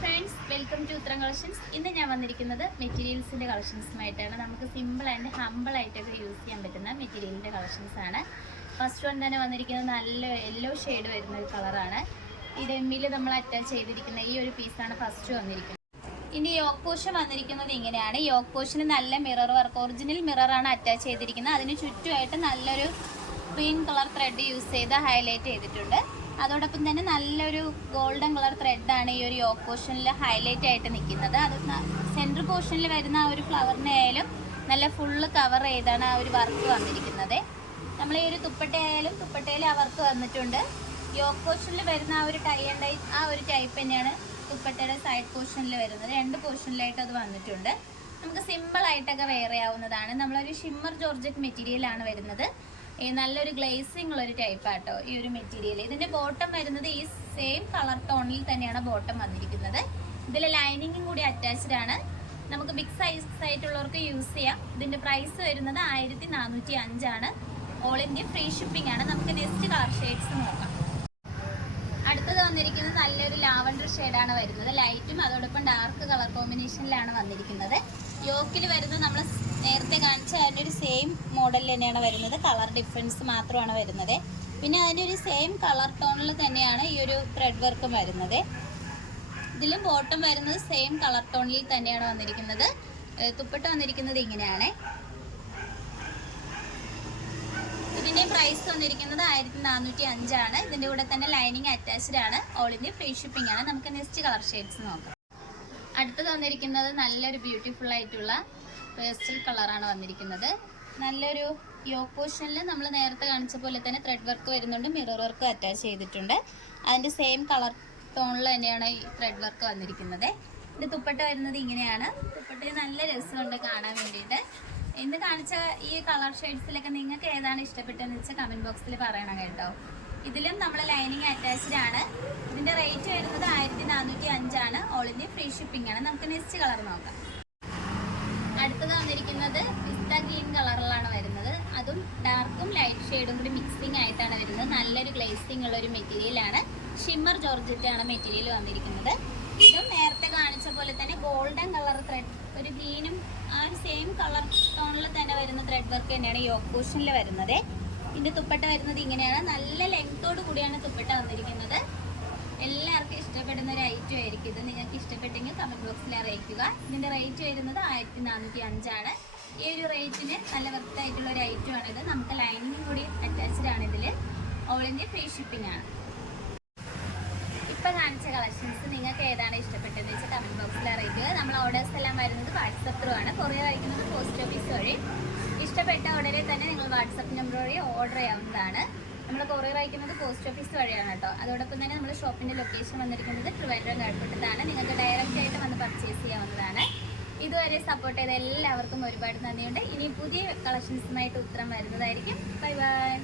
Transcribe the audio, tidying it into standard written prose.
Friends, welcome to ഉത്തരം collections. ഇന്ന് ഞാൻ വന്നിരിക്കുന്നത് മെറ്റീരിയൽസിൻ്റെ കളക്ഷൻസുമായിട്ടാണ്. നമുക്ക് സിമ്പിൾ ആൻഡ് ഹമ്പിൾ ആയിട്ടൊക്കെ യൂസ് ചെയ്യാൻ പറ്റുന്ന മെറ്റീരിയലിൻ്റെ കളക്ഷൻസ് ആണ്. ഫസ്റ്റ് വൺ തന്നെ വന്നിരിക്കുന്നത് നല്ല യെല്ലോ ഷെയ്ഡ് വരുന്ന ഒരു കളറാണ്. ഈ ഡെമ്മിൽ നമ്മൾ അറ്റാച്ച് ചെയ്തിരിക്കുന്ന ഈ ഒരു പീസാണ് ഫസ്റ്റ് വന്നിരിക്കുന്നത്. ഇനി യോക്ക് പോർഷൻ വന്നിരിക്കുന്നത് ഇങ്ങനെയാണ്. യോക്ക് പോർഷന് നല്ല മിറർ വർക്ക്, ഒറിജിനൽ മിററാണ് അറ്റാച്ച് ചെയ്തിരിക്കുന്നത്. അതിന് ചുറ്റുമായിട്ട് നല്ലൊരു ഗ്രീൻ കളർ ത്രെഡ് യൂസ് ചെയ്ത് ഹൈലൈറ്റ് ചെയ്തിട്ടുണ്ട്. അതോടൊപ്പം തന്നെ നല്ലൊരു ഗോൾഡൻ കളർ ത്രെഡാണ് ഈ ഒരു യോക്ക് പോർഷനിൽ ഹൈലൈറ്റ് ആയിട്ട് നിൽക്കുന്നത്. അത് സെൻറ്റർ പോർഷനിൽ വരുന്ന ആ ഒരു ഫ്ലവറിനെ ആയാലും നല്ല ഫുള്ള് കവർ ചെയ്താണ് ആ ഒരു വർക്ക് വന്നിരിക്കുന്നത്. നമ്മൾ ഈ ഒരു തുപ്പട്ടയിൽ ആ വർക്ക് വന്നിട്ടുണ്ട്. യോക്ക് പോർഷനിൽ വരുന്ന ആ ഒരു ടൈ ആൻഡ് ഡൈ ആ ഒരു ടൈപ്പ് തന്നെയാണ് തുപ്പട്ടയുടെ സൈഡ് പോർഷനിൽ വരുന്നത്. രണ്ട് പോർഷനിലായിട്ട് അത് വന്നിട്ടുണ്ട്. നമുക്ക് സിമ്പിളായിട്ടൊക്കെ വെയർ ചെയ്യാവുന്നതാണ്. നമ്മളൊരു ഷിമ്മർ ജോർജറ്റ് മെറ്റീരിയലാണ് വരുന്നത്. നല്ലൊരു ഗ്ലേസിംഗ് ഉള്ളൊരു ടൈപ്പാട്ടോ ഈ ഒരു മെറ്റീരിയൽ. ഇതിൻ്റെ ബോട്ടം വരുന്നത് ഈ സെയിം കളർ ടോണിൽ തന്നെയാണ് ബോട്ടം വന്നിരിക്കുന്നത്. ഇതിൽ ലൈനിങ്ങും കൂടി അറ്റാച്ച്ഡ് ആണ്. നമുക്ക് ബിഗ് സൈസ് ആയിട്ടുള്ളവർക്ക് യൂസ് ചെയ്യാം. ഇതിൻ്റെ പ്രൈസ് വരുന്നത് 1405 ആണ്. ഓൾ ഇന്ത്യ ഫ്രീ ഷിപ്പിംഗ് ആണ്. നമുക്ക് നെക്സ്റ്റ് കളർ ഷെയ്ഡ്സ് നോക്കാം. അടുത്തത് വന്നിരിക്കുന്നത് നല്ലൊരു ലാവൻഡർ ഷെയ്ഡാണ് വരുന്നത്. ലൈറ്റും അതോടൊപ്പം ഡാർക്ക് കളർ കോമ്പിനേഷനിലാണ് വന്നിരിക്കുന്നത്. യോക്കിൽ വരുന്നത് നമ്മൾ നേരത്തെ കാണിച്ച അതിൻ്റെ ഒരു സെയിം മോഡൽ തന്നെയാണ് വരുന്നത്. കളർ ഡിഫറൻസ് മാത്രമാണ് വരുന്നത്. പിന്നെ അതിൻ്റെ ഒരു സെയിം കളർ ടോണിൽ തന്നെയാണ് ഈ ഒരു ത്രെഡ് വർക്കും വരുന്നത്. ഇതിലും ബോട്ടം വരുന്നത് സെയിം കളർ ടോണിൽ തന്നെയാണ് വന്നിരിക്കുന്നത്. തുപ്പട്ട വന്നിരിക്കുന്നത് ഇങ്ങനെയാണ്. ഇതിൻ്റെ പ്രൈസ് വന്നിരിക്കുന്നത് 1405 ആണ്. ഇതിൻ്റെ കൂടെ തന്നെ ലൈനിങ് അറ്റാച്ച്ഡ് ആണ്. ഓൾ ഇന്ത്യ ഫ്രീ ഷിപ്പിംഗ് ആണ്. നമുക്ക് നെക്സ്റ്റ് കളർ ഷെയ്ഡ്സ് നോക്കാം. അടുത്തത് വന്നിരിക്കുന്നത് നല്ലൊരു ബ്യൂട്ടിഫുൾ ആയിട്ടുള്ള പേസ്റ്റൽ കളറാണ് വന്നിരിക്കുന്നത്. നല്ലൊരു യോക്ക് പോർഷനിൽ നമ്മൾ നേരത്തെ കാണിച്ച പോലെ തന്നെ ത്രെഡ് വർക്ക് വരുന്നുണ്ട്, മിറർ വർക്ക് അറ്റാച്ച് ചെയ്തിട്ടുണ്ട്. അതിൻ്റെ സെയിം കളർ ടോണിൽ തന്നെയാണ് ഈ ത്രെഡ് വർക്ക് വന്നിരിക്കുന്നത്. ഇത് തുപ്പട്ട വരുന്നത് ഇങ്ങനെയാണ്. തുപ്പട്ടയിൽ നല്ല രസമുണ്ട് കാണാൻ വേണ്ടിയിട്ട്. ഇന്ന് കാണിച്ച ഈ കളർ ഷെയ്ഡ്സിലൊക്കെ നിങ്ങൾക്ക് ഏതാണ് ഇഷ്ടപ്പെട്ടതെന്ന് വെച്ചാൽ കമൻറ്റ് ബോക്സിൽ പറയണം കേട്ടോ. ഇതിലും നമ്മൾ ലൈനിങ് അറ്റാച്ച്ഡ് ആണ്. ഇതിൻ്റെ റേറ്റ് വരുന്നത് 1405 ആണ്. ഓൾ ഇന്ത്യ ഫ്രീ ഷിപ്പിംഗ് ആണ്. നമുക്ക് നെക്സ്റ്റ് കളർ നോക്കാം. അടുത്തത് വന്നിരിക്കുന്നത് പിസ്ത ഗ്രീൻ കളറിലാണ് വരുന്നത്. അതും ഡാർക്കും ലൈറ്റ് ഷെയ്ഡും കൂടി മിക്സിംഗ് ആയിട്ടാണ് വരുന്നത്. നല്ലൊരു ഗ്ലേസിംഗ് ഉള്ള ഒരു മെറ്റീരിയലാണ്. ഷിമ്മർ ജോർജറ്റ് ആണ് മെറ്റീരിയൽ വന്നിരിക്കുന്നത്. ഇതും നേരത്തെ കാണിച്ച പോലെ തന്നെ ഗോൾഡൻ കളർ ത്രെഡ്, ഒരു ഗ്രീനും ആ ഒരു സെയിം കളർ ടോണിൽ തന്നെ വരുന്ന ത്രെഡ് വർക്ക് തന്നെയാണ് യോക്ക് പോർഷനിൽ വരുന്നത്. ഇതിൻ്റെ തുപ്പട്ട വരുന്നത് ഇങ്ങനെയാണ്. നല്ല ലെങ്ത്തോട് കൂടിയാണ് തുപ്പട്ട വന്നിരിക്കുന്നത്. എല്ലാവർക്കും ഇഷ്ടപ്പെടുന്ന ഒരു ഐറ്റം ആയിരിക്കും ഇത്. നിങ്ങൾക്ക് ഇഷ്ടപ്പെട്ടെങ്കിൽ കമൻറ്റ് ബോക്സിൽ അറിയിക്കുക. ഇതിൻ്റെ റേറ്റ് വരുന്നത് 1405 ആണ്. ഈ ഒരു റേറ്റിന് നല്ല വർത്തായിട്ടുള്ള ഒരു ഐറ്റം ആണിത്. നമുക്ക് ലൈനിങ്ങും കൂടി അറ്റാച്ച്ഡ് ആണ്. ഇതിൽ ഓൾ ഇന്ത്യ ഫ്രീ ഷിപ്പിംഗ് ആണ്. ഇപ്പം കാണിച്ച കളക്ഷൻസ് നിങ്ങൾക്ക് ഏതാണ് ഇഷ്ടപ്പെട്ടതെന്ന് വെച്ചാൽ കമൻറ്റ് ബോക്സിൽ അറിയിക്കുക. നമ്മൾ ഓർഡേഴ്സ് എല്ലാം വരുന്നത് വാട്സപ്പ് ത്രൂ ആണ്. കൊറിയർ അയക്കുന്നത് പോസ്റ്റ് ഓഫീസ് വഴി. ഇഷ്ടപ്പെട്ട ഓർഡറിൽ തന്നെ നിങ്ങൾ വാട്സപ്പ് നമ്പർ വഴി ഓർഡർ ചെയ്യാവുന്നതാണ്. നമ്മൾ കൊറിയർ അയക്കുന്നത് പോസ്റ്റ് ഓഫീസ് വഴിയാണ് കേട്ടോ. അതോടൊപ്പം തന്നെ നമ്മുടെ ഷോപ്പിൻ്റെ ലൊക്കേഷൻ വന്നിരിക്കുന്നത് ട്രിവാൻഡ്രം ഗാഡ്പട്ടത്താണ്. നിങ്ങൾക്ക് ഡയറക്റ്റ് ആയിട്ട് വന്ന് പർച്ചേസ് ചെയ്യാവുന്നതാണ്. ഇതുവരെ സപ്പോർട്ട് ചെയ്ത എല്ലാവർക്കും ഒരുപാട് നന്ദിയുണ്ട്. ഇനി പുതിയ കളക്ഷൻസുമായിട്ട് ഉത്തരം വരുന്നതായിരിക്കും. Bye bye.